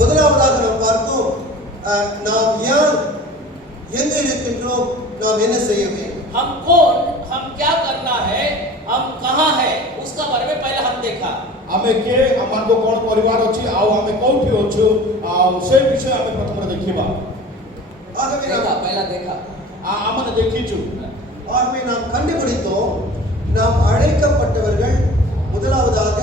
முதலாவதாக நாம் பார்த்தோம், நாம் யார், எங்க இருக்கின்றோம், நாம் என்ன செய்ய வேண்டும். हम कौन, हम क्या करना है, हम कहाँ है, उसका बारे में पहले हम देखा. आमे के अमान को कोन परिवार अछि आउ आमे कोठी अछु से विषय आमे प्रथम देखिबा. ஆகவே देखा, पहला देखा. आमने देखिछु. ஆகவே நாம் கண்டுபிடித்தோம், நாம் அழைக்கப்பட்டவர்கள் முதலாவதாக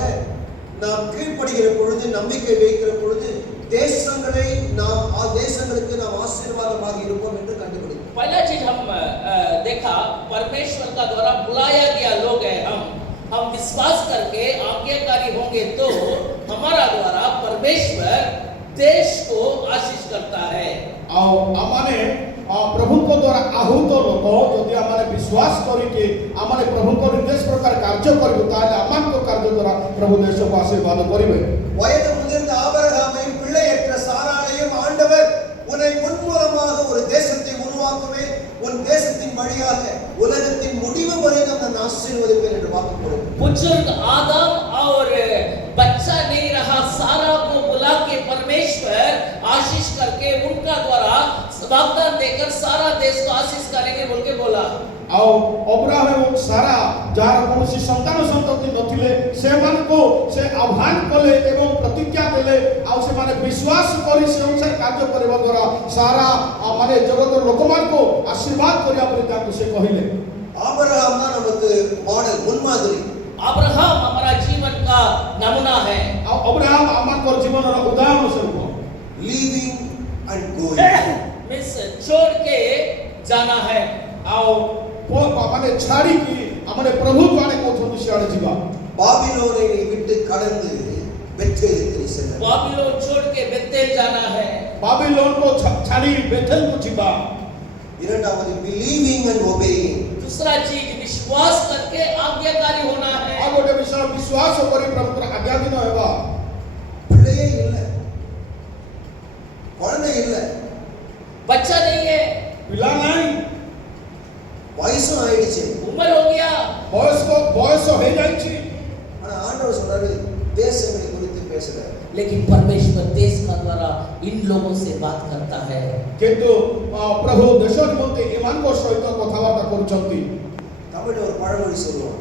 நாம் கீழ்ப்படுகிற பொழுது, நம்பிக்கை வைக்கிற பொழுது தேசங்களை நாம் தேசங்களுக்கு நாம் ஆசீர்வாதமாக இருப்போம் என்று கண்டுபிடித்தோம். पहला चीज हम देखा, परमेश्वर का द्वारा बुलाया गया लोग है हम विश्वास करके आज्ञाकारी होंगे तो हमारा द्वारा परमेश्वर देश को आशीष करता है. आउ आमाने प्रभु को द्वारा आहूत लोक यदि आमाने विश्वास करिके आमाने प्रभु को निर्देश प्रकार कार्य करबो ताले आमान को कार्य द्वारा प्रभु देश को आशीर्वाद करिवे. வயது முதிர்ந்த ஆபிரகாமையும் பிள்ளையற்ற சாராளையும் ஆண்டவர் உன்னை முன்மூலமாக ஒரு தேசத்தை உருவாக்குவேன், உன் தேசத்தின் வழியாக உலகத்தின் முடிவு வரை நான் ஆசீர்வதிப்பேன் என்று வாக்குறுதி. बुजुर्ग आदम और बच्चा नहीं रहा सारा को बुला के परमेश्वर आशीष करके उनका द्वारा वाग्दान देकर सारा देश को आशीष करेंगे बोल के बोला. आउ अब्राहम एवं सारा जार कोनसी संतान संतति नथिले से मान को से आह्वान कले एवं प्रतिज्ञा देले आउ से माने विश्वास करी से अनुसार कार्य करबा द्वारा सारा माने जगत लोक मान को आशीर्वाद करिया परि ताको से कहिले. ஆபிரகாம் தான் நமக்கு மாடல், முன்மாதிரி. अब्राहम हमारा जीवन का नमूना है. अब्राहम अमान को जीवन रा उदाहरण स्वरूप लीविंग एंड गोइंग, मिस छोड़ के जाना है. आउ माने छाड़ी की हमने प्रभु द्वारा को थोड़ी सियाड़े जीवा. பாபிலோனை விட்டு கடந்து பெத்தேலுக்கு செல்ல. बाबिलोन छोड़ के बेतेल जाना है. बाबिलोन को छाड़ी बेथेल को जीवा. இரண்டாவது बिलीविंग एंड ओबेइंग, दूसरा चीज विश्वास करके आज्ञाकारी होना है. आ गोटे विषय विश्वास करी प्रभु को आज्ञा दिन हेबा. பிள்ளையே இல்ல, குழந்தை இல்ல, बच्चा नहीं है, पिला नहीं, வயசும் ஆயிடுச்சு, उम्र हो गया, बयस हो जाइछि. ஆனா ஆண்டவர் சொல்றாரு தேசங்களை குறித்து பேசுறாரு. लेकिन परमेश्वर देश का द्वारा इन लोगों से बात करता है. किंतु प्रभु देश निमंते ईमान को सहित कथावार्ता करूछंती. தமிழ்ல ஒரு பழமொழி சொல்லுவோம்,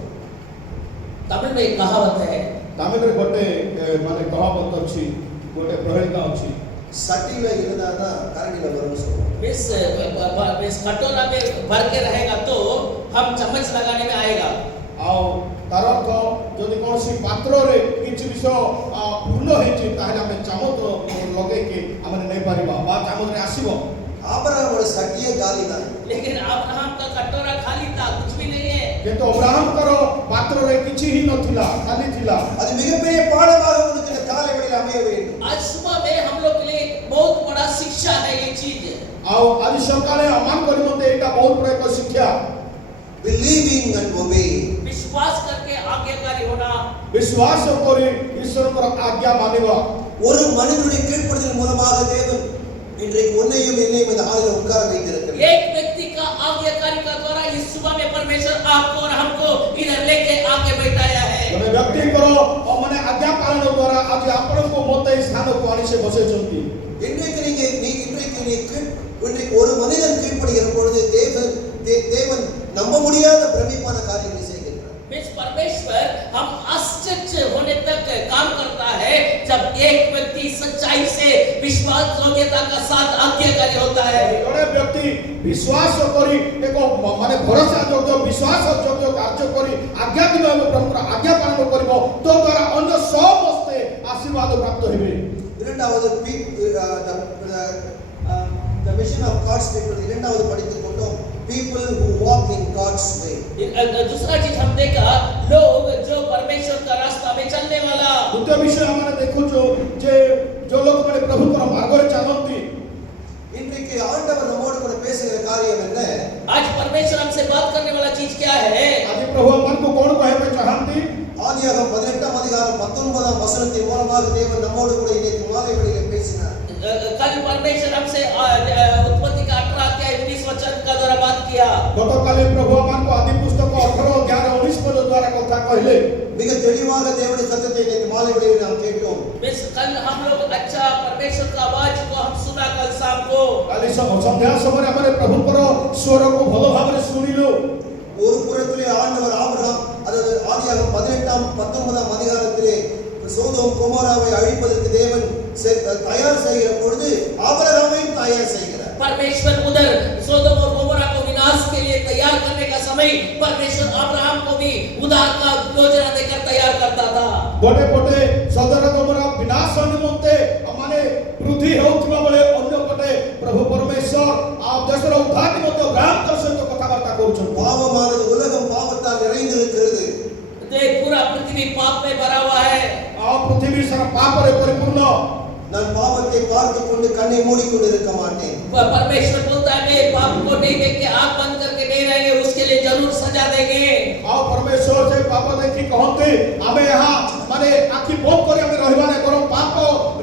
तमिल में एक कहावत है, तमिल रे गोटे माने कहावत अछि, गोटे प्रहरिका अछि. சட்டில இருந்தாதான் கரண்டில வரும்னு சொல்லுவோம். इस कटोरा में भर के रहेगा तो हम चम्मच लगाने में आएगा. आउ तार अर्थ जदि कोनसी पात्र रे किछ विषय पूर्ण हेछि ताहले हम चामच लगे के हमने नै परिबा बा चामच रे आसीबो. ஆபிரகாமோட சட்டியே காலி தான். लेकिन अब्राहम का कटोरा खाली था, कुछ भी नहीं है. किंतु अब्राहम करो पात्र रे किछ ही नथिला, खाली थिला. அது மிகப்பெரிய பாடமாக உங்களுக்கு இந்த காலை வேளையில அமைய வேண்டும். आज सुबह में हम लोग के लिए बहुत बड़ा शिक्षा है ये चीज. आउ आज सकाळे अमान करी मते एटा बहुत बड़ा एक शिक्षा. बिलीविंग एंड ओबेइंग, विश्वास करके आज्ञाकारी होना. विश्वास करी ईश्वर को आज्ञा मानिबा. ஒரு மனிதனுடைய கீழ்ப்படிதல் மூலமாக தேவன் இன்றைக்கு உன்னையும் என்னையும் இந்த ஆளில உட்கார வைத்திருக்கிறார். एक व्यक्ति का आज्ञाकारी का द्वारा इस सुबह में परमेश्वर आपको और हमको इधर लेके आके बैठाया है. जने व्यक्ति करो माने आज्ञा पालन द्वारा आज आपण को मते स्थान को आनी से बसेचंती. இன்றைக்கு இன்றைக்கு ஒரு மனிதன் கீழ்ப்படுகிற பொழுது தேவன் நம்ப முடியாத பிரமிப்பான காரியங்களை செய்கிறார். मीन्स परमेश्वर हम आश्चर्य होने तक काम करता है जब एक व्यक्ति सच्चाई से विश्वास योग्यता का साथ आज्ञाकारी होता है. जने व्यक्ति विश्वास करी एको माने भरोसा योग्य विश्वास योग्य कार्य करी आज्ञा दिन प्रभु आज्ञा पालन करबो तो द्वारा अन्य सब वस्ते आशीर्वाद प्राप्त होइबे. இரண்டாவது the mission of God's people, இரண்டாவது படித்துக் கொண்டோம், people who walk in God's way. दूसरा चीज हम देखा, लोग जो परमेश्वर का रास्ता में चलने वाला. द्वितीय विषय हमने देखो जो लोग माने प्रभु को मार्ग रे चलंती. இன்றைக்கு ஆண்டவர் நம்மோடு கூட பேசுகிற காரியம் என்ன? आज परमेश्वर हमसे बात करने वाला चीज क्या है? आज प्रभु मन को कौन कहबे चाहंती. ஆதியாகமம் 18 அதிகாரம் 19 வசனத்தின் மூலமாக தேவன் நம்மோடு கூட இன்னைக்கு மாலை வேளையிலே பேசினார். कल परमेश्वर हमसे उत्पत्ति का 18 अध्याय 19 वचन का द्वारा बात किया. गतकाले प्रभु मन को आदि पुस्तक 18 अध्याय 19 पद द्वारा कथा कहले. மிக தெளிவாக தேவனுடைய சத்தத்தை இன்னைக்கு மாலை வேளையிலே நாம் கேட்டோம். कल हम लोग अच्छा परमेश्वर का आवाज को हम सुना कल शाम को କାଲି ସନ୍ଧ୍ୟା ସମୟରେ ଆମେ ପ୍ରଭୁଙ୍କର ସ୍ୱରକୁ ଭଲ ଭାବରେ ଶୁଣିଲୁ। ஒரு புறத்திலே ஆண்டவர் ஆபிரகாம், அதாவது ஆதியாகமம் 18 19 அதிகாரத்திலே சோதோம் கொமோராவை அழிப்பதற்கு தேவன் தயார் செய்கிற பொழுது ஆபிரகாமையும் தயார் செய்கிறார். परमेश्वर उधर सोदोम और गोमोरा को विनाश के लिए तैयार करने का समय परमेश्वर अब्राहम को भी उद्धार का योजना देकर तैयार करता था। गोटे पटे सदर गमरा विनाश निमंते माने वृद्धि होउथिबा बेले अन्य पटे प्रभु परमेश्वर आ देशर उद्धार निमंते अब्राहम कर सहित कथावार्ता करूछन। பாவமானது உலகம் பாவத்தால் நிறைந்திருக்கிறது. देख पूरा पृथ्वी पाप में भरा हुआ है। आ पृथ्वी सारा पाप रे परिपूर्ण। நான் பாவத்தை பார்த்து கொண்டு கண்ணை மூடிக்கொண்டு இருக்க माटें। परमेश्वर बोलता है मैं पाप को नहीं देख के आंख बंद करके नहीं रहेंगे, उसके लिए जरूर सजा देंगे। आ परमेश्वर से पाप देखि कहते आमे यहां माने आखि बंद करी हमें रहबा नै करो, पाप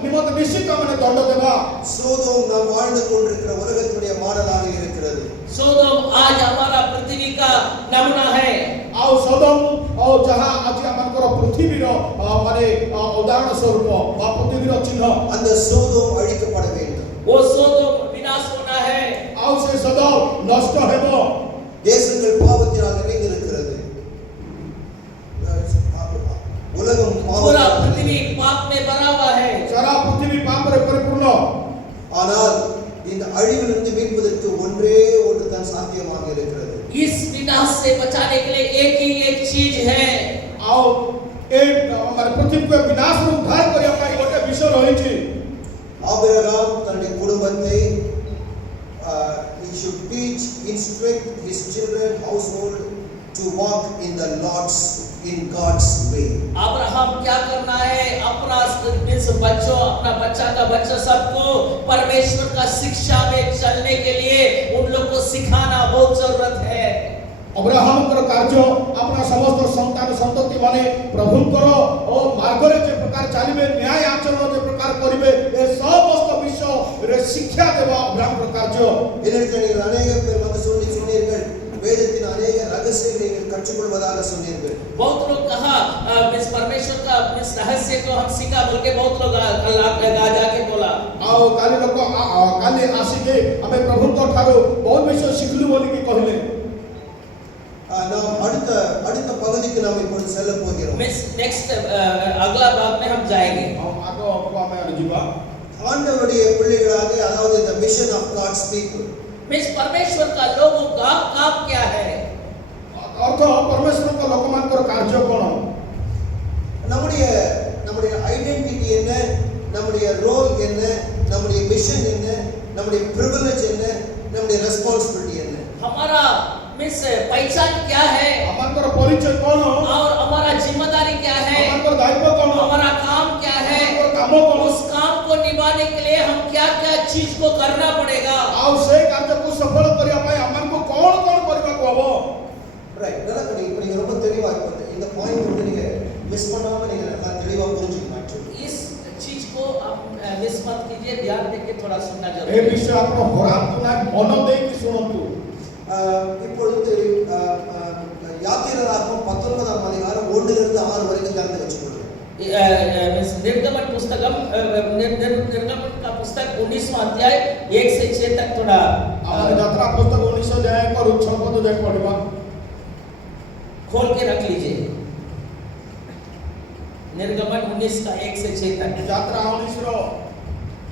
निमित्त निश्चित माने दंड देबा। சோதோம் நாம் வாழ்ந்து கொண்டிருக்கிற உலகத்துடைய மாடலாக இருக்கிறது. सोदोम आज हमारा पृथ्वी का नमूना है। आ सदम और जहां आज हमनकर पृथ्वी रो माने उदाहरण स्वरूप बा पृथ्वी रो चिन्ह அந்த சோதோம் அழிக்கப்பட வேண்டும். वो सोदोम विनाश होना है। आ से सदम नष्ट हेबो। தேசங்கள் பாவத்தினால் நிறைந்திருக்கிறது. உலகம் पूरा पृथ्वी पाप में भरा हुआ है। सारा पृथ्वी पाप रे परिपूर्ण। ஆனால் இந்த அழிவிலிருந்து மீட்பதற்கு ஒன்றே ஒன்று தான் சாத்தியமாக இருக்கிறது. इस विनाश से बचाने के लिए एक ही एक चीज है। आओ एक हमारे पृथ्वी को विनाश ରୁ उद्धार କରିବା ପାଇଁ ଗୋଟେ ବିଷୟ ରହିଛି। ஆபிரகாம் தன்னுடைய குடும்பத்தை he should teach, instruct his children, household to walk in the Lord's, in God's way. Abraham क्या करना है, अपना इस बच्चों अपना बच्चा का बच्चा सबको परमेश्वर का शिक्षा में चलने के लिए उन लोग को सिखाना बहुत जरूरत है। अब्राहम कर कार्य अपना समस्त संतान संतति माने प्रभुकर ओ मार्ग रे जे प्रकार चलिबे, न्याय आचरण जे प्रकार करिवे, ए समस्त विषय रे शिक्षा देवा अब्राहम कर कार्य। இதற்கு நீங்கள் अनेक பேர் வந்து சொன்னீர்கள், வேதத்தின் अनेक ரகசியங்களை நீங்கள் கற்றுக்கொள்வதாக சொன்னீர்கள். बहुत लोग कहा इस परमेश्वर का इस रहस्य को हम सीखा, बल्कि बहुत लोग कल जाके बोला आओ काली लोक काली आसीके हमें प्रभु को ठारो बहुत विषय सिखलु बोली कि कहले। நாம் அடுத்த பகுதிக்கு நாம் இப்பொழுது செல்ல போகிறோம். नेक्स्ट अगला भाग में हम जाएंगे। आगो को हमें जीवा ஆண்டவருடைய பிள்ளைகளாக, அதாவது the mission of God's people. Miss परमेश्वर का लोगों का काम क्या है? अर्थ परमेश्वर को लोक मान कर कार्य कोन? நம்முடைய ஐடென்டிட்டி என்ன, நம்முடைய ரோல் என்ன, நம்முடைய மிஷன் என்ன, நம்முடைய பிரிவிலேஜ் என்ன, நம்முடைய ரெஸ்பான்சிபிலிட்டி என்ன? हमारा मिस पहचान क्या है, हमारा परिचय कौन और हमारा जिम्मेदारी क्या है, हमारा दायित्व कौन, हमारा काम क्या है, काम कौन, उस काम को निभाने के लिए हम क्या क्या चीज को करना पड़ेगा। आउ से कार्य को सफल करिया पाए हमन को कौन कौन करबा को हबो। ரைட், நல்லா நீங்க நீங்க ரொம்ப தெளிவா இருப்பீங்க. இந்த பாயிண்ட் வந்து நீங்க மிஸ் பண்ணாம நீங்க நல்லா தெளிவா புரிஞ்சுக்கணும். इस चीज को आप मिस मत कीजिए, ध्यान देके थोड़ा सुनना ए जरूरी है। विषय आपन होराम तो ना मन दे कि सुनतु। இப்பொழுது யாத்திராகமம் 19 அதிகாரம் 1 இருந்து 6 வரைக்கும் திறந்து வச்சுக்கொள்ளுங்க. निर्गमन पुस्तकम निर्गमन का पुस्तक 19वां अध्याय 1 से 6 तक थोड़ा हमारे यात्रा पुस्तक 19 अध्याय पर 6 पद जाके पढ़वा खोल के रख लीजिए। निर्गमन 19 का 1 से 6 तक यात्रा 19 रो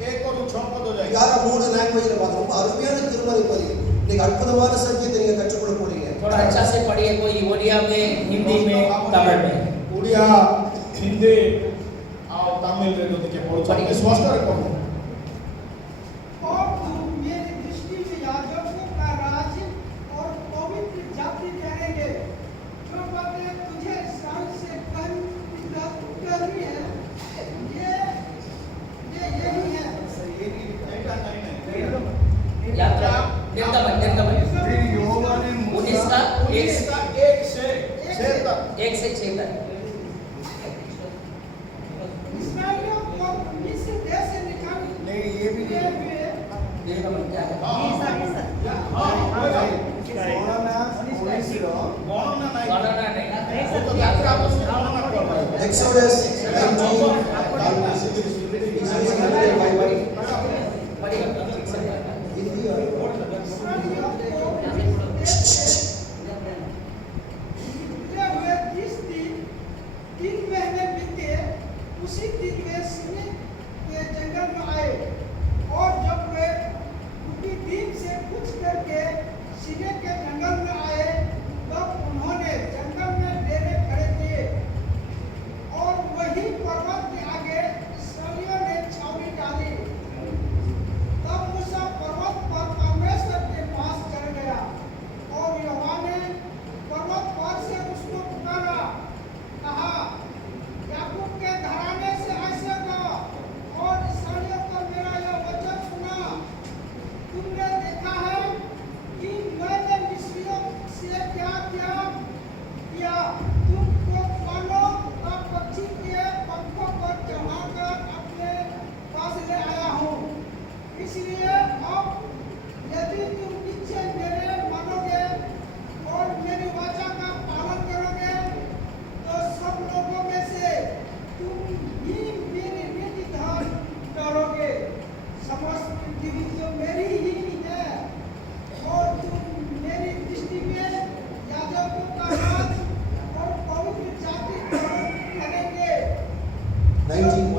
1 और 6 पद जाए। யார மூணு லாங்குவேஜ்ல பாக்குறோம். ரொம்ப அருமையான திருமறை பகுதி. நீங்க அற்புதமான சத்தியத்தை நீங்க கற்றுக்கொள்ள போறீங்க. थोड़ा अच्छा से पढ़िए, कोई ओडिया में, हिंदी में, तमिल में। ओडिया, हिंदी और तमिल रे जो के पढ़ो छके स्पष्ट रे पढ़ो। और तुम मेरी दृष्टि में याजकों का राज्य और पवित्र जाति ठहरेंगे। जो बातें तुझे शान से करनी है, ये यही है। यात्रा निर्गमन 19 का 1 से 6 तक इस्राएलियों को मिस्र देश से निकाले हुए निर्गमन क्या है? गणना नहीं, तो यात्रा पुस्तक गणना कर। Exodus 19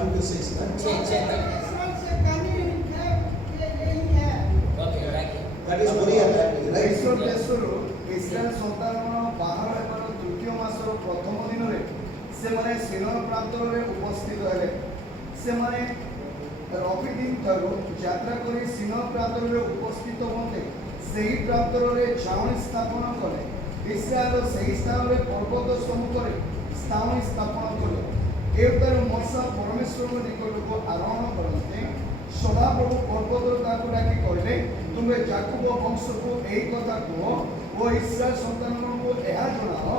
1 to 6 ना? 6 तक इस्राएल से कहनी है ये यही है। Okay thank you That is Korea language, right? ଈଶ୍ୱର ଦେଶରୁ ଇସ୍ରାଏଲ ସନ୍ତାନମାନ ବାହାର ହେବାର ତୃତୀୟ ମାସର ପ୍ରଥମ ଦିନରେ ସେମାନେ ସିନୋର ପ୍ରାନ୍ତରରେ ଉପସ୍ଥିତ ହେଲେ। ସେମାନେ ରଫିଦିମ୍ ଠାରୁ ଯାତ୍ରା କରି ସିନୋର ପ୍ରାନ୍ତରରେ ଉପସ୍ଥିତ ହୁଅନ୍ତେ ସେହି ପ୍ରାନ୍ତରରେ ଛାଉଣି ସ୍ଥାପନ କଲେ। ଇସ୍ରାଏଲ ସେହି ସ୍ଥାନରେ ପର୍ବତ ସମ୍ମୁଖରେ ଛାଉଣି ସ୍ଥାପନ କଲେ। ଏଠାରୁ ମୋଶେ ପରମେଶ୍ୱରଙ୍କ ନିକଟକୁ ଆରୋହଣ କରନ୍ତେ ସଦାପ୍ରଭୁ ପର୍ବତରୁ ତାକୁ ଡାକି କହିଲେ, ତୁମେ ଯାକୁବ ବଂଶକୁ ଏହି କଥା କୁହ ଓ ଇସ୍ରାଏଲ ସନ୍ତାନମାନଙ୍କୁ ଏହା ଜଣାଅ,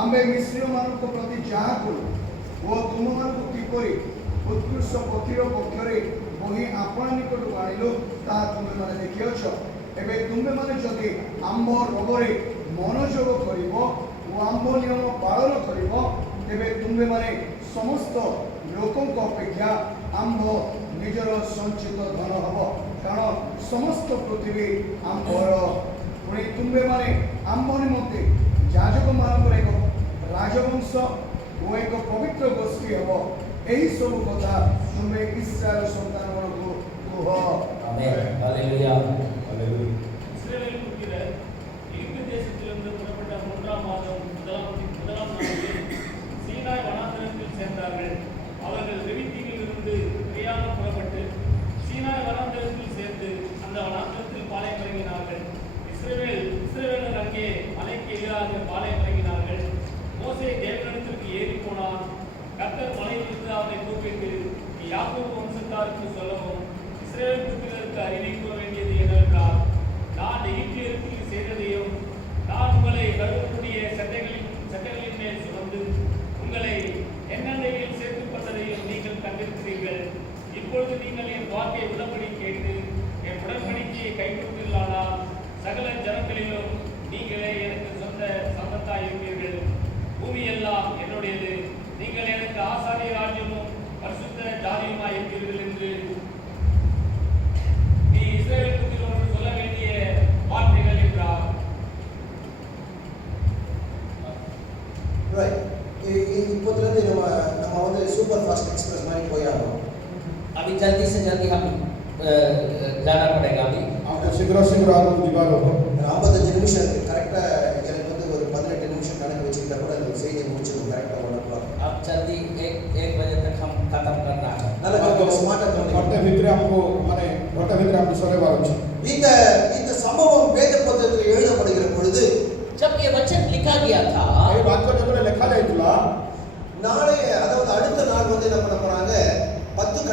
ଆମେ ମିଶ୍ରମାନଙ୍କ ପ୍ରତି ଯାହା କଲୁ ଓ ତୁମମାନଙ୍କୁ କିପରି ଉତ୍କୃଷ୍ଟ ପକ୍ଷୀର ପକ୍ଷରେ ବହି ଆପଣା ନିକଟକୁ ଆଣିଲୁ ତାହା ତୁମେମାନେ ଦେଖିଅଛ। ଏବେ ତୁମେମାନେ ଯଦି ଆମ୍ଭ ରୋଗରେ ମନୋଯୋଗ କରିବ ଓ ଆମ୍ଭ ନିୟମ ପାଳନ କରିବ, ତେବେ ତୁମେମାନେ ସମସ୍ତ ଲୋକଙ୍କ ଅପେକ୍ଷା ଆମ୍ଭ ନିଜର ସଞ୍ଚିତ ଧନ ହେବ, କାରଣ ସମସ୍ତ ପୃଥିବୀ ଆମ୍ଭର। ପୁଣି ତୁମେମାନେ ଆମ୍ଭ ନିମନ୍ତେ ଯାଜକମାନଙ୍କର ଏକ ରାଜବଂଶ ଓ ଏକ ପବିତ୍ର ଗୋଷ୍ଠୀ ହେବ। ଏହି ସବୁ କଥା ତୁମେ ଇସ୍ରାଏଲ ସନ୍ତାନମାନଙ୍କୁ କୁହ। आमेन हालेलुया இஸ்ரவேல் புத்திரர் எகிப்து தேசத்திலிருந்து புறப்பட்ட 3ஆம் மாதம் முதலாம் நாளில் சீனாய் வனாந்தரத்தில் சேர்ந்தார்கள். அவர்கள் ரெவித்தீமிலிருந்து பிரயாணம் புறப்பட்டு சீனாய் வனாந்தரத்தில் சேர்ந்து அந்த வனாந்தரத்தில் பாளையம் இறங்கினார்கள். இஸ்ரவேலர் அங்கே மலைக்கு எதிராக பாளையம் இறங்கினார்கள். மோசே தேவனிடத்திற்கு ஏறி போனான். கர்த்தர் மலையிலிருந்து அவனை கூப்பிட்டு, நீ யாக்கோபு வம்சத்தாருக்கு சொல்லவும் இஸ்ரவேல் புத்திரருக்கு அறிவிக்க வேண்டியது என்னவென்றால், நான் எகிப்தியருக்கு செய்ததையும் நான் உங்களை கழுவக்கூடிய சட்டைகளின் மேல் சுமந்து உங்களை எண்ணெயில் சேர்த்துக் கொண்டதையும் நீங்கள் கண்டிருக்கிறீர்கள். இப்பொழுது நீங்கள் என் வாக்கை உடன்படி கேட்டு என் உடன்படிக்கையை கைக்கொண்டில்லானால் சகல ஜனங்களிலும் நீங்களே எனக்கு சொந்த சம்பத்தாய் இருப்பீர்கள். பூமி எல்லாம் என்னுடையது, நீங்கள் எனக்கு ஆசாரிய ராஜ்யமும் பரிசுத்த ஜாதியுமாய் இருப்பீர்கள் என்று நீ இஸ்ரவேல் புத்திரருக்கு சொல்ல வேண்டிய வார்த்தைகள் என்றார். Right. இப்போதுலேருந்து நம்ம வந்து சூப்பர் ஃபாஸ்ட் எக்ஸ்பிரஸ் மாதிரி போயாகும். अभी जल्दी से जल्दी हम जाना पड़ेगा अभी ଆମକୁ ଶୀଘ୍ର ଶୀଘ୍ର ଆଗକୁ ଯିବାର ହବ। 45 நிமிஷம் இருக்கு. கரெக்டா எனக்கு வந்து ஒரு 18 நிமிஷம் கணக்கு வச்சுக்கிட்டா கூட அந்த செய்தியை முடிச்சிடும் கரெக்டா 1 o'clock. अब जल्दी एक बजे तक हम खत्म करना है நல்ல கரெக்டா ஸ்மார்ட்டா ଘଣ୍ଟେ ଭିତରେ ଆମକୁ ଘଣ୍ଟେ ଭିତରେ ଆମକୁ ସରେଇବାର ଅଛି। இந்த சம்பவம் வேத புத்தகத்தில் எழுதப்படுகிற பொழுது जब ये वचन लिखा गया था ଏହି ବାକ୍ୟ ଯେତେବେଳେ ଲେଖା ଯାଇଥିଲା, நாளை அதாவது அடுத்த நாள் வந்து என்ன பண்ண போறாங்க 10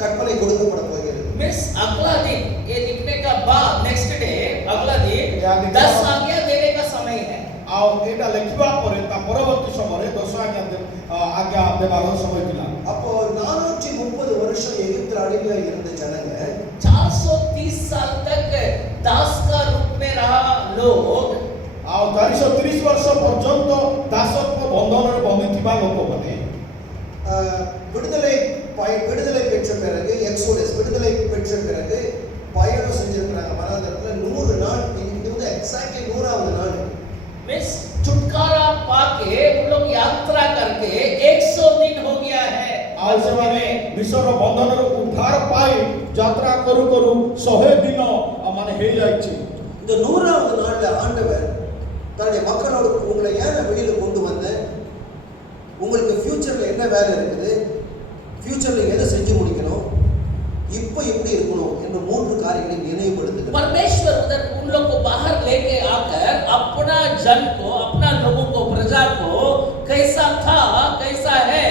கட்டளை கொடுக்கப்பட போகிறது. मिस अगला दिन ये लिखने का बाद नेक्स्ट डे अगला दिन यानी 10 आज्ञा देने का समय है। ଆଉ ଏଇଟା ଲେଖିବା ପରେ ତା ପରବର୍ତ୍ତୀ ସମୟରେ 10 ଆଜ୍ଞା ଦେବାର ସମୟ ଥିଲା। அப்போ 430 வருஷம் எகிப்தில் அடிமையா இருந்த ஜனங்க 430 साल तक दास का रूप में रहा लोग ଆଉ 430 ବର୍ଷ ପର୍ଯ୍ୟନ୍ତ ଦାସତ୍ୱ ବନ୍ଧନରେ ବନ୍ଦିଥିବା ଲୋକମାନେ விடுதலை பெற்ற பிறகு எக்ஸோடஸ் விடுதலை பெற்ற பிறகு பயணம் செஞ்சிருக்கிறாங்க வனாந்தரத்துல 100 நாள். இது வந்து எக்ஸாக்ட்லி 100வது நாள். मिस छुटकारा पाके उन लोग यात्रा करके 100 दिन हो गया है। ଆଉ ସେମାନେ ବିଶ୍ୱର ବନ୍ଧନରୁ ଉଦ୍ଧାର ପାଇ ଯାତ୍ରା କରୁ କରୁ 100 ଦିନ ମାନେ ହେଇଯାଇଛି। இந்த 100வது நாள்ல ஆண்டவர் தன்னுடைய மக்களோட உங்களை ஏன் வெளியில கொண்டு வந்தேன், உங்களுக்கு ஃபியூச்சர்ல என்ன வேலை இருக்குது, ஃபியூச்சர்ல எதை செஞ்சு முடிக்கணும், இப்போ எப்படி இருக்கணும் என்ற 3 காரியங்களை நினைவுபடுத்துகிறார். परमेश्वर उधर उन लोग को बाहर लेके आकर अपना जन को अपना लोगों को प्रजा को कैसा था कैसा है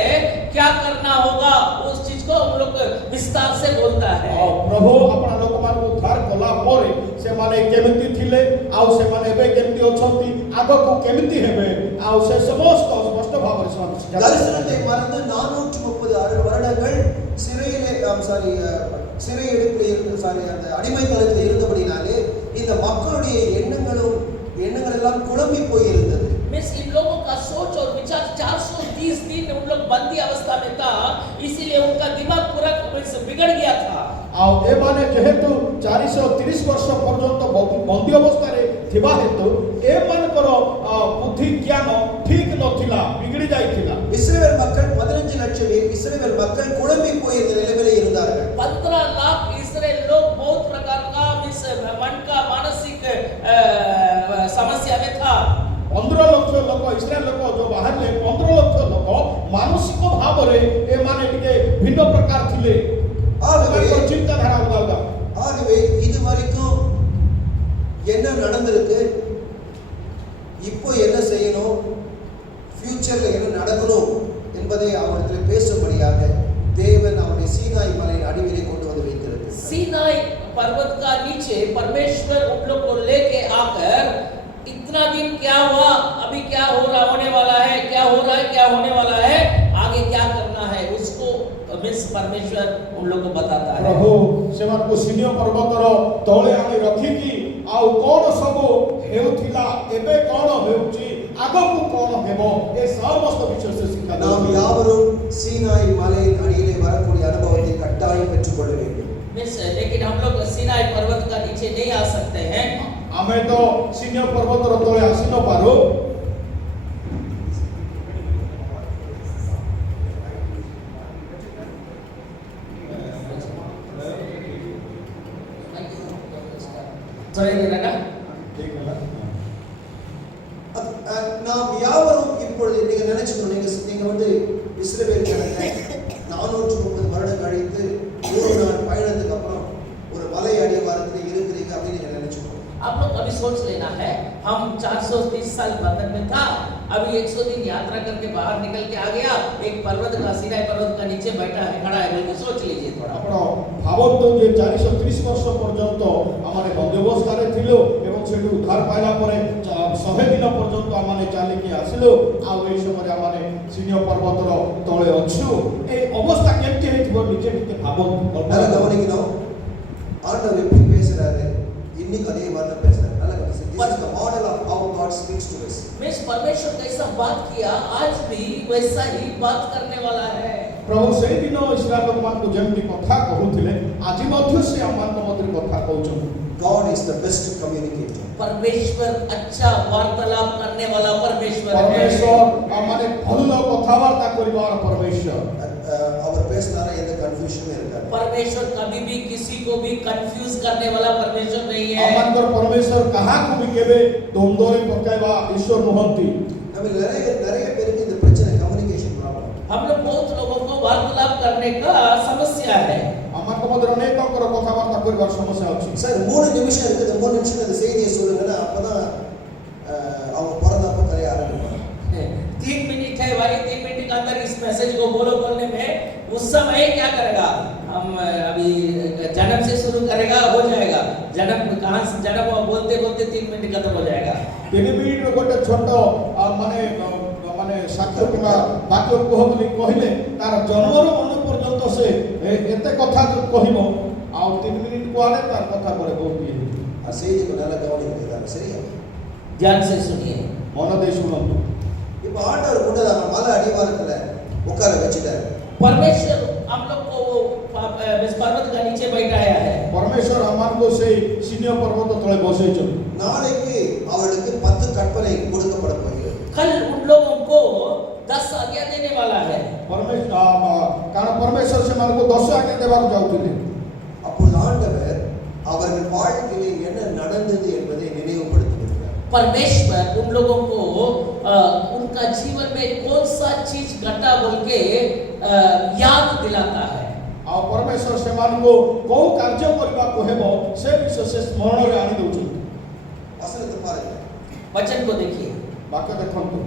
क्या करना होगा उस चीज को हम लोग विस्तार से बोलता है। ଆଉ ପ୍ରଭୁ ଆପଣା ଲୋକମାନଙ୍କୁ ଉଦ୍ଧାର କଲା ପରେ ସେମାନେ କେମିତି ଥିଲେ ଆଉ ସେମାନେ ଏବେ କେମିତି ଅଛନ୍ତି, ଆଗକୁ କେମିତି ହେବେ, ଆଉ ସେ ସମସ୍ତ ସ୍ପଷ୍ଟ ଭାବରେ ସେମାନେ ଶିକ୍ଷା தரிசனத்தை மறந்து 430 வருடங்கள் சிறையிருப்பில் இருந்த அந்த அடிமைத்தனத்தில் இருந்தபடினாலே இந்த மக்களுடைய எண்ணங்கள் எல்லாம் குழம்பி போயிருந்தது. मिस इन लोगों का सोच और विचार 430 दिन उन लोग बंदी अवस्था में था, इसीलिए उनका दिमाग पूरा बिगड़ गया था। ଆଉ ଏମାନେ ଯେହେତୁ 430 ବର୍ଷ ପର୍ଯ୍ୟନ୍ତ ବନ୍ଦୀ ଅବସ୍ଥାରେ ଥିବା ହେତୁ ଏମାନଙ୍କର ବୁଦ୍ଧି ଜ୍ଞାନ ଠିକ ନଥିଲା, ବିଗିଡ଼ି ଯାଇଥିଲା। இஸ்ரவேல் மக்கள் 15 லட்சம் இஸ்ரவேல் மக்கள் குழம்பி போய் இந்த நிலைமையில இருந்தார்கள் 15 लाख इसराइल लोग बहुत प्रकार का इस मन का मानसिक समस्या में था 15 ଲକ୍ଷ ଲୋକ ଇସ୍ରାଏଲ ଲୋକ ଯୋଉ ବାହାରିଲେ 15 ଲକ୍ଷ ଲୋକ ମାନସିକ ଭାବରେ ଏମାନେ ଟିକେ ଭିନ୍ନ ପ୍ରକାର ଥିଲେ ସେମାନଙ୍କର ଚିନ୍ତାଧାରା ଅଲଗା ଅଲଗା ஆகவே இதுவரைக்கும் என்ன நடந்திருக்கு இப்போ என்ன செய்யணும் ஃபியூச்சர்ல என்ன நடக்கணும் என்பதை அவரிடத்தில் பேசும்படியாக தேவன் அவனை சீனாய் மலையின் அடிவிலே கொண்டு வந்து வைத்திருக்கிறார் सीनाई पर्वत का नीचे परमेश्वर उन लोग को लेके आकर इतना दिन क्या हुआ अभी क्या हो रहा होने वाला है क्या हो रहा है क्या होने वाला है आगे क्या करना है उसको मिस परमेश्वर उन लोग को बताता है ପ୍ରଭୁ ସେମାନଙ୍କୁ ସିନିୟ ପର୍ବତର ତଳେ ଆଣି ରଖିକି ଆଉ କଣ ସବୁ ହେଉଥିଲା ଏବେ କଣ ହେଉଛି ଆଗକୁ କଣ ହେବ ଏ ସମସ୍ତ ବିଷୟ ସେ ଶିକ୍ଷା நாம் ଦେଉଥିଲେ யாவரும் சீனாய் மலையின் அடியிலே வரக்கூடிய அனுபவத்தை கட்டாயம் பெற்றுக்கொள்ள வேண்டும் मिस लेकिन हम लोग सीनाई पर्वत का नीचे नहीं आ सकते हैं ଆମେ ତ ସିନିୟ ପର୍ବତର ତଳେ ଆସି ନ ପାରୁ நாம் யாவரும் இப்பொழுது நீங்க நினைச்சுக்கணும் நீங்க வந்து இஸ்ரவேல் ஜனங்க 430 வருடம் கழித்து 100 நாள் பயணத்துக்கு அப்புறம் ஒரு மலை அடிவாரத்தில் இருக்கிறீங்க அப்படின்னு நீங்க நினைச்சுக்கணும் आप लोग अभी सोच लेना है हम 430 साल बंधन में था अभी 100 दिन यात्रा करके बाहर निकल के आ गया एक पर्वत का सीनाई पर्वत का नीचे बैठा है खड़ा है बोल के सोच लीजिए थोड़ा ଆପଣ ଭାବନ୍ତୁ ଯେ 430 ବର୍ଷ ପର୍ଯ୍ୟନ୍ତ ଆମେ ବନ୍ଦୋବସ୍ତରେ ଥିଲୁ ଏବଂ ସେଠୁ ଉଦ୍ଧାର ପାଇଲା ପରେ 100 ଦିନ ପର୍ଯ୍ୟନ୍ତ ଆମେ ଚାଲିକି ଆସିଲୁ ଆଉ ଏହି ସମୟରେ ଆମେ ସିନିୟ ପର୍ବତର ତଳେ ଅଛୁ এই ଅବସ୍ଥା କେମିତି ହେଇଥିବ ନିଜେ ଟିକେ ଭାବନ୍ତୁ நல்லா கவனிக்கணும் ஆண்டவர் எப்படி பேசுறாரு இன்னைக்கு அதே மாதிரி பேசுறாரு நல்லா கவனிச்சு this is the model of how God speaks to us miss परमेश्वर कैसा बात किया आज भी वैसा ही बात करने वाला है ପ୍ରଭୁ ସେଇ ଦିନ ଇସ୍ରାଏଲ ଲୋକମାନଙ୍କୁ ଯେମିତି କଥା କହୁଥିଲେ ଆଜି ମଧ୍ୟ ସେ ଆମମାନଙ୍କ ମଧ୍ୟରେ କଥା କହୁଛନ୍ତି God is the best communicator परमेश्वर अच्छा वार्तालाप करने वाला परमेश्वर है परमेश्वर ମାନେ ଭଲ କଥାବାର୍ତ୍ତା କରିବାର परमेश्वर அவர் பேசினாரா எந்த கன்ஃபியூஷனும் இருக்காது परमेश्वर कभी भी किसी को भी कंफ्यूज करने वाला परमेश्वर नहीं है ଆମଙ୍କର परमेश्वर କାହାକୁ ବି କେବେ ଦ୍ୱନ୍ଦ୍ୱରେ ପକାଇବା ଈଶ୍ୱର ନୁହନ୍ତି நம்ம நிறைய பேருக்கு இந்த பிரச்சனை கம்யூனிகேஷன் ப்ராப்ளம் हम लोग बहुत लोगों को वार्तालाप करने का समस्या है ଆମମାନଙ୍କ ମଧ୍ୟରେ ଅନେକଙ୍କର କଥାବାର୍ତ୍ତା କରିବାର ସମସ୍ୟା ଅଛି சார் 3 நிமிஷம் இருக்குது 3 நிமிஷம் அந்த செய்தியை சொல்லுங்கன்னா அப்பதான் அவங்க பிறந்தப்ப கரைய ஆரம்பிப்பாங்க 3 मिनट है भाई 3 मिनट के अंदर इस मैसेज को बोलो करने में उस समय क्या करेगा हम अभी जन्म से शुरू करेगा हो जाएगा जन्म कहां से जन्म बोलते बोलते 3 मिनट खत्म हो जाएगा 3 ମିନିଟର ଗୋଟେ ଛୋଟ ମାନେ ସାକ୍ଷ୍ୟ କିମ୍ବା ବାକ୍ୟ କୁହ ବୋଲି କହିଲେ ତାର ଜନ୍ମରୁ ମରଣ ପର୍ଯ୍ୟନ୍ତ ସେ ଏତେ କଥା କହିବ ଆଉ 3 ମିନିଟ କୁଆଡ଼େ ତାର କଥା ପରେ ବହୁତ ଇଏ ಆ செய்திக்கு நல்லா கவனிக்கிறாங்க சரியா ध्यान से सुनिए ମନ ଦେଇ ଶୁଣନ୍ତୁ இப்போ ஆண்டவர் கொண்டு நம்ம மலை அடிவாரத்துல உட்கார வச்சுட்டாரு परमेश्वर हम लोग को इस पर्वत का नीचे बैठाया है परमेश्वर ଆମମାନଙ୍କୁ ସେଇ ସିନିୟ ପର୍ବତ ତଳେ ବସେଇଛନ୍ତି நாளைக்கு அவர்களுக்கு 10 கற்பனை கொடுக்கப்பட போகிறது कल उन लोगों को 10 आज्ञा देने वाला है କାରଣ परमेश्वर ସେମାନଙ୍କୁ 10 ଆଜ୍ଞା ଦେବାକୁ ଯାଉଥିଲେ அப்பொழுது ஆண்டவர் அவர்கள் வாழ்க்கையில் என்ன நடந்தது என்பதை நினைவுபடுத்துகிறார் परमेश्वर उन लोगों को उनका जीवन में कौन सा चीज घटा बोल के याद दिलाता है ଆଉ परमेश्वर ସେମାନଙ୍କୁ କୋଉ କାର୍ଯ୍ୟ କରିବାକୁ ହେବ ସେ ବିଷୟ ସେ ସ୍ମରଣରେ ଆଣି ଦେଉଛନ୍ତି வசனத்தை பாருங்க वचन को देखिए ବାକ୍ୟ ଦେଖନ୍ତୁ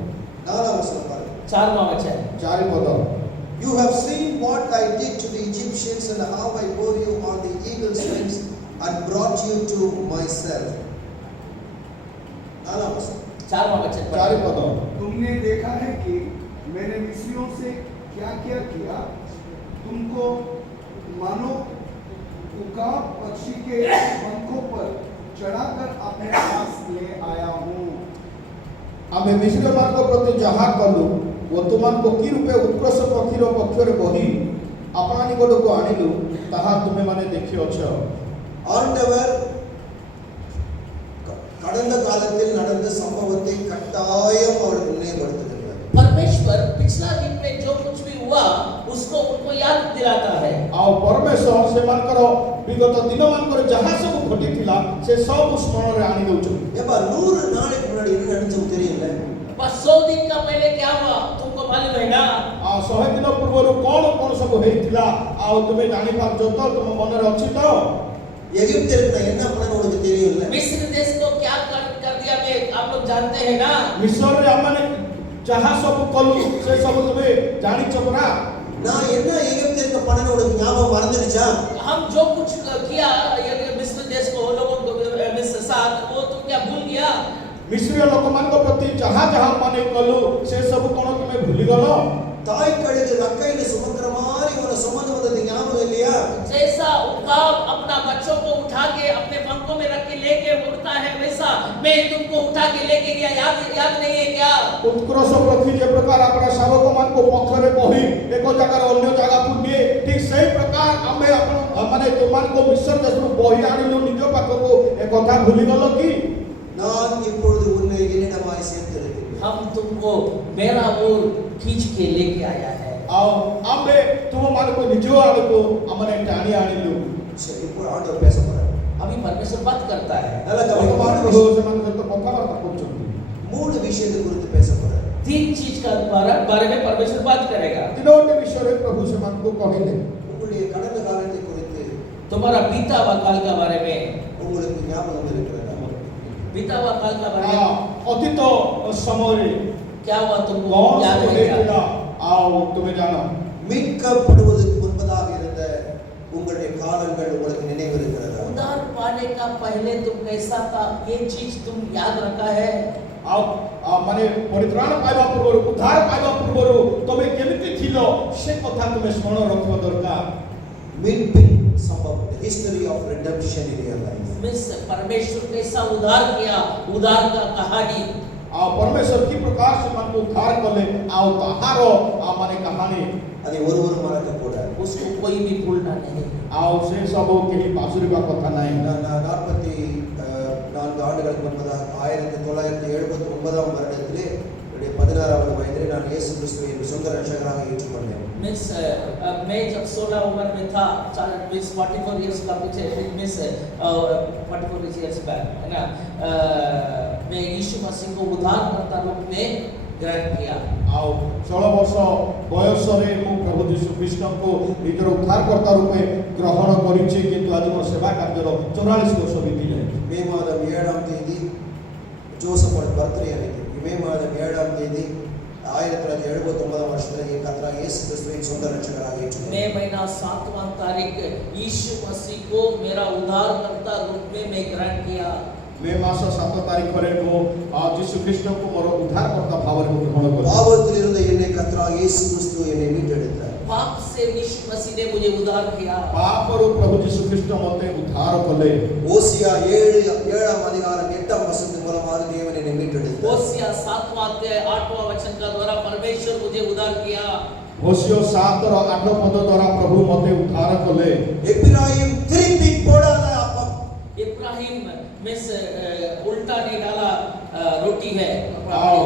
4 வசனம் பாருங்க 4वां वचन 4 ପଦ You have seen what I did to the Egyptians and how I bore you on the eagle's wings and brought you to myself. 4 वचन 4वां वचन 4 पद तुमने देखा है कि मैंने मिस्रियों से क्या क्या किया तुमको मानो उकाब पक्षी के पंखों पर चढ़ाकर अपने पास ले आया हूँ ଆମେ ମିଶ୍ରମାନଙ୍କ ପ୍ରତି ଯାହା କଲୁ ବର୍ତ୍ତମାନଙ୍କୁ କି ରୂପେ ଉତ୍କର୍ଷ ପକ୍ଷୀର ପକ୍ଷରେ ବହି ଆପଣା ନିକଟକୁ ଆଣିଲୁ ତାହା ତୁମେମାନେ ଦେଖିଅଛ ஆண்டவர் கடந்த காலத்தில் நடந்த சம்பவத்தை கட்டாயம் அவருக்கு நினைவுபடுத்துகிறார் परमेश्वर पिछला दिन में जो कुछ भी हुआ उसको उनको याद दिलाता है। ଆଉ ପରମେଶ୍ୱର ସେମାନଙ୍କର ବିଗତ ଦିନମାନଙ୍କରେ ଯାହା ସବୁ ଘଟିଥିଲା ସେ ସବୁ ସ୍ମରଣରେ ଆଣି ଦେଉଛନ୍ତି। ஏப்பா 100 நாளைக்கு முன்னாடி என்ன நடந்துச்சு தெரியல? बस 100 दिन का पहले क्या हुआ तुमको मालूम है ना? ଆଉ 100 ଦିନ ପୂର୍ବରୁ କଣ କଣ ସବୁ ହେଇଥିଲା ଆଉ ତୁମେ ଜାଣିପାରୁଛ ତ? ତୁମ ମନରେ ଅଛି ତ? எகிப்தியருக்கு நான் என்ன பண்ணேன்னு உனக்கு தெரியல? मिस्र देश को क्या कर दिया मैं आप लोग जानते हैं ना? ମିଶରରେ ଆମମାନେ ଯାହା ସବୁ କଲୁ ସେ ସବୁ ତୁମେ ଜାଣିଛ ପରା? நான் என்ன எகிப்தியருக்கு பண்ணேன்னு உனக்கு ஞாபகம் மறந்துடுச்சா? हम जो कुछ किया ये मिस्र देश को लोगों को मिस्र साथ वो तुम क्या भूल गया? ମିଶ୍ରୀୟ ଲୋକମାନଙ୍କ ପ୍ରତି ଯାହା ଯାହା ମାନେ କଲୁ ସେ ସବୁ କଣ ତୁମେ ଭୁଲିଗଲ? தாய் கழுகு ரக்கையில சுமக்கிற மாதிரி உன சுமந்து வந்தது ஞாபகம் இல்லையா? जैसा उकाब अपना बच्चों को उठा के अपने पंखों में रख के लेके उड़ता है वैसा मैं तुमको उठा के लेके गया, याद नहीं है क्या? ଉତ୍କର୍ଷ ପ୍ରତି ଯେ ପ୍ରକାର ଆପଣ ଶାବକମାନଙ୍କୁ ପକ୍ଷରେ ବହି ଏକ ଜାଗାରୁ ଅନ୍ୟ ଜାଗାକୁ ନିଏ ଠିକ୍ ସେଇ ପ୍ରକାର ଆମେ ଆପଣ ମାନେ ତୁମମାନଙ୍କୁ ମିଶ୍ର ଦେଶରୁ ବହି ଆଣିଲୁ ନିଜ ପାଖକୁ ଏ କଥା ଭୁଲିଗଲ କି? நான் இப்பொழுது உன்னை என்னிடமாய் சேர்த்திருக்கிறேன். हम तुमको मेरा ओर खींच के लेके आया है। ଆଉ ଆମେ ତୁମମାନଙ୍କୁ ନିଜ ଆଡ଼କୁ ଆମେ ଟାଣି ଆଣିଲୁ। சரி, இப்போ ஆண்டவர் பேச போறார். अभी परमेश्वर बात करता है। நல்லா ବର୍ତ୍ତମାନ கவனிங்க. ସେମାନଙ୍କ ସହିତ କଥାବାର୍ତ୍ତା କରୁଛନ୍ତି। 3 விஷயத்தை குறித்து பேச போறார். 3 चीज का बारे में परमेश्वर बात करेगा। ତିନୋଟି ବିଷୟରେ ପ୍ରଭୁ ସେମାନଙ୍କୁ କହିଲେ। உங்களுடைய கடந்த காலத்தை குறித்து तुम्हारा बीता हुआ काल का बारे में, உங்களுக்கு ஞாபகம் இருக்கிறதா? बीता हुआ काल का बारे में ଅତୀତ ସମୟରେ क्या हुआ तुमको କଣ याद ସବୁ है क्या? ହେଇଥିଲା ଆଉ ତୁମେ ଜାଣ? மீட்கப்படுவதற்கு முன்பதாக இருந்த உங்களுடைய காலங்கள் உங்களுக்கு நினைவு இருக்கிறதா? उद्धार पाने का पहले तुम कैसा था ये चीज तुम याद रखा है? ଆଉ ମାନେ ପରିତ୍ରାଣ ପାଇବା ପୂର୍ବରୁ ଉଦ୍ଧାର ପାଇବା ପୂର୍ବରୁ ତମେ କେମିତି ଥିଲ ସେ କଥା ତୁମେ ସ୍ମରଣ ରଖିବା ଦରକାର। மீட்பின் சம்பவம், the history of redemption in your life. Miss परमेश्वर कैसा उद्धार किया, उद्धार का कहानी ଆଉ ପରମେଶ୍ୱର କି ପ୍ରକାର ସେମାନଙ୍କୁ ଉଦ୍ଧାର କଲେ ଆଉ ତାହାର ମାନେ କାହାଣୀ அதை ஒருவரும் மறக்க கூடாது. उसको कोई भी भूलना नहीं। ଆଉ ସେ ସବୁ କେହି ପାଶୁରିବା କଥା ନାହିଁ। நான் 44 ஆண்டுகளுக்கு முன்பதாக 1979 வருடத்திலே என்னுடைய 16வது வயதிலே நான் இயேசு கிறிஸ்துவை என் சொந்த ரட்சகராக ஏற்றுக்கொண்டேன். मिस मैं जब 16 उम्र में था, 44 इयर्स का पीछे मिस 44 इयर्स बैक है ना, मैं यीशु मसीह को उद्धारकर्ता रूप में ग्रहण किया। ଆଉ 16 ବର୍ଷ ବୟସରେ ମୁଁ ପ୍ରଭୁ ଯୀଶୁ ଖ୍ରୀଷ୍ଟଙ୍କୁ ନିଜର ଉଦ୍ଧାରକର୍ତ୍ତା ରୂପେ ଗ୍ରହଣ କରିଛି, କିନ୍ତୁ ଆଜି ମୋର ସେବା କାର୍ଯ୍ୟର 44 ବର୍ଷ ବିତିଯାଏ। மே மாதம் 7ஆம் தேதி ஜோசப்போட பர்த்டே அன்னைக்கு, மே மாதம் 7ஆம் தேதி 1979 வருஷத்துல என் கர்த்தராகிய இயேசு கிறிஸ்துவை என் சொந்த ரட்சகராக ஏற்றுக்கொண்டேன். मैं महीना 7वां तारीख यीशु मसीह को मेरा उद्धारकर्ता रूप में मैं ग्रहण किया। ମେ ମାସ 7 ତାରିଖରେ ମୁଁ ଯୀଶୁ ଖ୍ରୀଷ୍ଟଙ୍କୁ ମୋର ଉଦ୍ଧାରକର୍ତ୍ତା ଭାବରେ ମୁଁ ଗ୍ରହଣ କଲି। பாவத்தில் இருந்த என்னை கர்த்தராகிய இயேசு கிறிஸ்து என்னை மீட்டெடுத்தார். पाप से यीशु मसीह ने मुझे उद्धार किया। ପାପରୁ ପ୍ରଭୁ ଯୀଶୁ ଖ୍ରୀଷ୍ଟ ମୋତେ ଉଦ୍ଧାର କଲେ। ஓசியா 7ஆம் அதிகாரம் 8ஆம் வசனத்தின் மூலமாக தேவன் என்னை மீட்டெடுத்தார். होशिया 7वां अध्याय 8वां वचन का द्वारा परमेश्वर मुझे उद्धार किया। ହୋସିୟ 7ର 8 ପଦ ଦ୍ୱାରା ପ୍ରଭୁ ମୋତେ ଉଦ୍ଧାର କଲେ। எப்பிராயிம் திருப்பி போடாத அப்பம், इब्राहिम मिस उल्टा नहीं डाला रोटी है। ଆଉ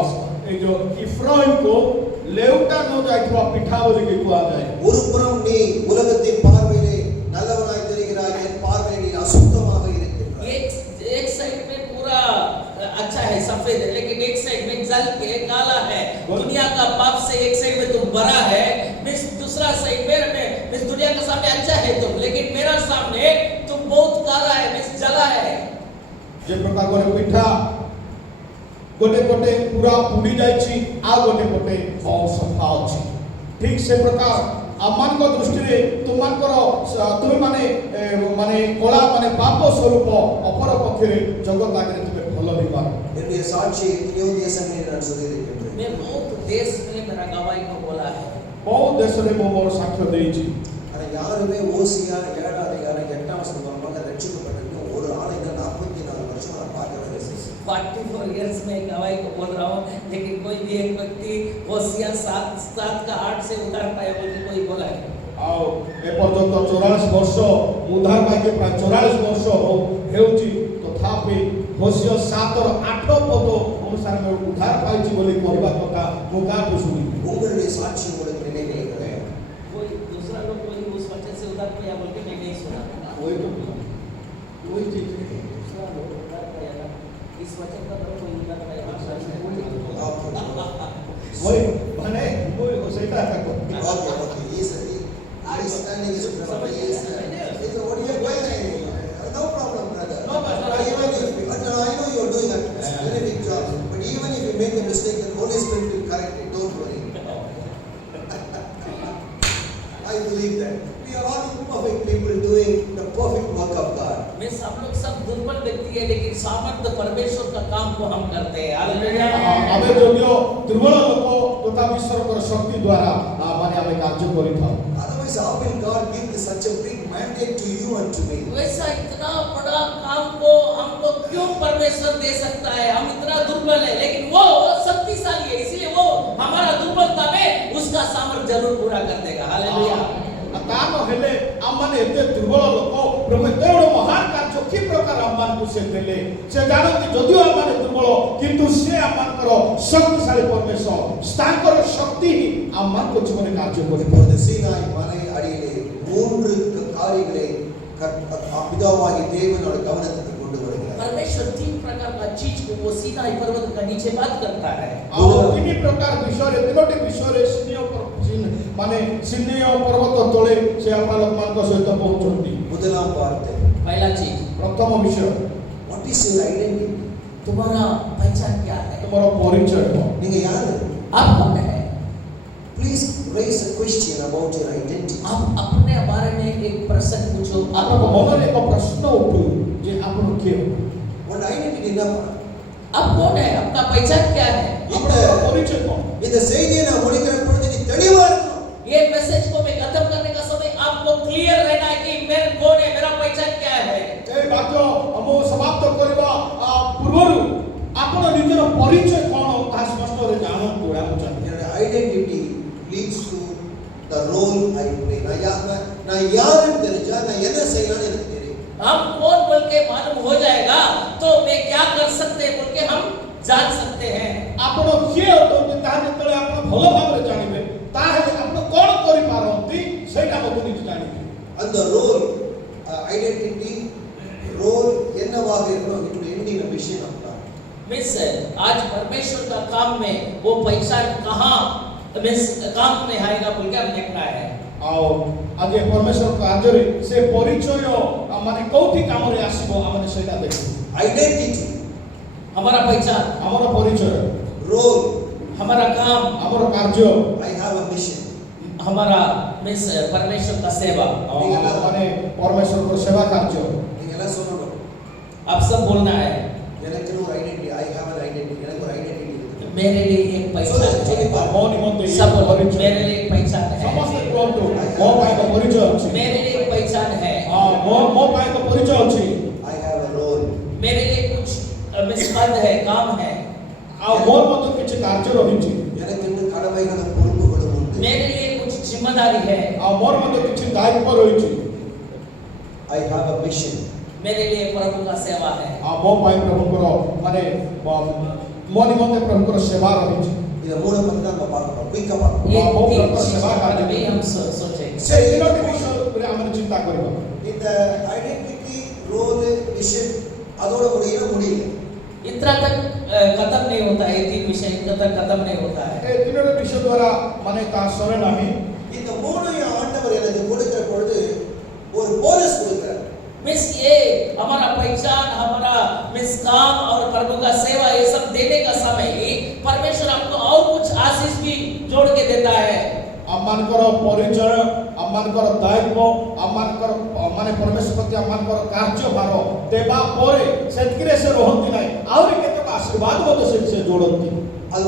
ଏଇ ଯୋଉ ଇଫ୍ରାଇମକୁ ଲେଉଟା ନ ଯାଇଥିବା ପିଠା ବୋଲିକି କୁହାଯାଏ। ஒரு புறம் நீ உலகத்தின் பார்வையிலே நல்லவனாய் தெரிகிறாய், என் பார்வையில் நீ அசுத்தமாக இருக்கிறாய். एक साइड में पूरा अच्छा है, सफेद है, लेकिन एक साइड में जल के काला है। दुनिया का पाप से एक साइड में तुम बड़ा है, मिस दूसरा साइड में मिस दुनिया के सामने अच्छा है तुम, लेकिन मेरा सामने तुम बहुत काला है, मिस जला है। जे प्रकार गोटे पिठा गोटे गोटे पूरा पुड़ी जाइछि आ गोटे गोटे सफा अछि, ठीक से प्रकार आमान को दृष्टि रे तुम माने माने कला माने पाप स्वरूप अपर पक्षरे जगत आगे तुम भल होई पार। என்னுடைய சாட்சி எத்தனையோ தேசங்களில் நான் சொல்லியிருக்கின்றேன். मैं बहुत देश में मेरा गवाही को बोला है। बहुत देश रे मो मोर साक्ष्य देइछि। ஆனா யாருமே ஓசியா 7ஆம் அதிகாரம் 8ஆம் வசனம் மூலமாக ரட்சிக்கப்பட்டிருக்க ஒரு ஆளை நான் 44 வருஷம் நான் பார்க்கவே இல்லை. 44 इयर्स में गवाही को बोल रहा हूँ, लेकिन कोई भी एक व्यक्ति होशिया 7 का 8 से उतार पाया बोल के कोई बोला है। आओ ए पर्यंत 44 वर्ष उद्धार पाइके प्राय 44 वर्ष हेउछि, तथापि होशिय 7 और 8 पद अनुसार में उद्धार पाइछि बोली कहबा कथा मु का सुनी। உங்களுடைய சாட்சி உங்களுக்கு நினைவில் இருக்கிறது? कोई दर्द किया बोल के मैं नहीं सुना। वही तो वही चीज है। दूसरा लोग दर्द किया ना, इस वचन का मतलब कोई दर्द किया वही माने वही हो सकता है को Okay, he's standing his ground. He's what you are going saying? No problem, brother. No, but Even if, but I know you are doing a very big job. But even if you make a mistake, the Holy Spirit will correct it. Don't worry. I believe that we are all imperfect people doing the perfect work of God. मैं सब लोग सब दुर्बल व्यक्ति है, लेकिन सामर्थ्य परमेश्वर का काम को हम करते हैं। हालेलुया। आमे जोडियो दुर्बल लोक तथा ईश्वर शक्ति द्वारा माने आमे कार्य करिथाउ। Otherwise, how will God give such a big mandate to you and to me? वैसा इतना बड़ा काम को हमको क्यों परमेश्वर दे सकता है? हम इतना दुर्बल है, लेकिन वो शक्तिशाली है, इसलिए वो हमारा दुर्बलता में उसका सामर्थ्य जरूर पूरा कर देगा। हालेलुया। काम हेले आमाने एते दुर्बल लोक प्रभु एते बड़ महान कार्य कि प्रकार आमान को से देले से जानନ୍ତି जदिও आमाने दुर्बल किंतु से आमानकर शक्तिशाली परमेश्वर तांकर शक्ति ही आमान को जीवन कार्य For करिथाउ। the Sinai மலை அடியிலே மூன்று காரியங்களை பிதாவாகி தேவனோட கவனத்துக்கு கொண்டு வருகிறார். परमेश्वर 3 प्रकार का चीज को वो सीनाई पर्वत का नीचे बात करता है। और तीन प्रकार विषय तीनोटी विषय माने सिन्नेय पर्वत तले से अपना लोकमान को सहित पहुंचती। முதலாம் வார்த்தை पहला चीज, प्रथम विषय what is your identity? तुम्हारा पहचान क्या है? तुम्हारा परिचय कौन? நீங்க யாரு? आप कौन है? Please raise a question about your identity. आप अपने बारे में एक प्रश्न पूछो। आपको मन में एक प्रश्न उठो जे आपण के हो? What identity என்ன? आप कौन है? आपका पहचान क्या है? आपका परिचय कौन? இந்த செய்தியை நான் முடிக்கிற பொழுது நீ தெளிவா இருக்கணும். ये मैसेज को मैं खत्म करने का समय आपको क्लियर रहना है कि मैं कौन है, मेरा पहचान क्या है। ए वाक्य हम समाप्त करबा पूर्वरु आपण निजर परिचय कोन ता स्पष्ट रे जानन तोड़ा मुचा। Your identity leads to the role I play. நான் யாருன்னு தெரிஞ்சா நான் என்ன செய்யலாம்னு எனக்கு தெரியும். हम कौन बोल के मालूम हो जाएगा तो मैं क्या कर सकते हैं बोल के हम जान सकते हैं। आपण के तो ताहे तळे आपण भलो भाबरे जानिबे ताहे आपण कोन करि पारंती सेटा मते निज जानिबे। அந்த ரோல் ஐடென்டிட்டி ரோல் என்னவாக இருக்கணும் it will end in a mission of God. Miss आज परमेश्वर का काम में वो पहचान कहाँ मिस काम में आएगा बोल के हम देखना है। आओ आगे परमेश्वर कार्य रे से परिचय माने कोठी काम रे आसीबो हमने सेटा देखु। आइडेंटिटी हमारा पहचान, हमारा परिचय, रोल, हमारा काम, हमारा कार्य, I have a mission. हमारा मिस परमेश्वर का सेवा। माने परमेश्वर को सेवा कार्य நீங்க எல்லாம் சொல்லணும். आप सब बोलना है எனக்கு ஒரு identity I have an identity. எனக்கு ஒரு ஐடென்டிட்டி இருக்கு. मेरे लिए एक पहचान है। मो निमंते सब बोलो, मेरे लिए एक पहचान है। समस्त कोंतो मो पाए का परिचय अछि। मेरे लिए एक पहचान है। मो पाए का परिचय अछि। I have a role. मेरे लिए कुछ मिस पद है, काम है। मोर मत किछ कार्य रहिछि। எனக்கு இந்த கடமைகளும் பொறுப்புகளும் உண்டு. मेरे लिए कुछ जिम्मेदारी है। मोर मत किछ दायित्व रहिछि। I have a mission. मेरे लिए प्रभु का सेवा है। मो पाए प्रभु को माने मो निमंते प्रभु को सेवा रहिछि। இத மூணு பத்தி தான் நம்ம பார்க்கணும். குயிக்கா பார்க்கணும். ये वो तीन प्रभु चीज सेवा के बारे कार्य में हम सोचेंगे। से इनोटी विषय रे हमने चिंता करबा। இந்த ஐடென்டிட்டி ரோல் மிஷன் அதோட முடியல. इतना तक खत्म नहीं होता है। तीन विषय इतना तक खत्म नहीं होता है। ए तीनोटी विषय द्वारा माने ता सरे नाही। இந்த மூணையும் ஆண்டவர் எனக்கு கொடுக்கிற பொழுது ஒரு போனஸ் கொடுக்கிறார். मिस ये हमारा पहचान, हमारा मिस काम और प्रभु का सेवा ये सब देने का समय परमेश्वर हमको और कुछ आशीष भी जोड़ के देता है। अम्मानकर परिचय, अम्मानकर दायित्व, अम्मानकर माने परमेश्वर प्रति अम्मानकर कार्यभार देबा परे सेतकिरे से रहंती नाही आउरी केतक आशीर्वाद मते से जोड़ंती। அது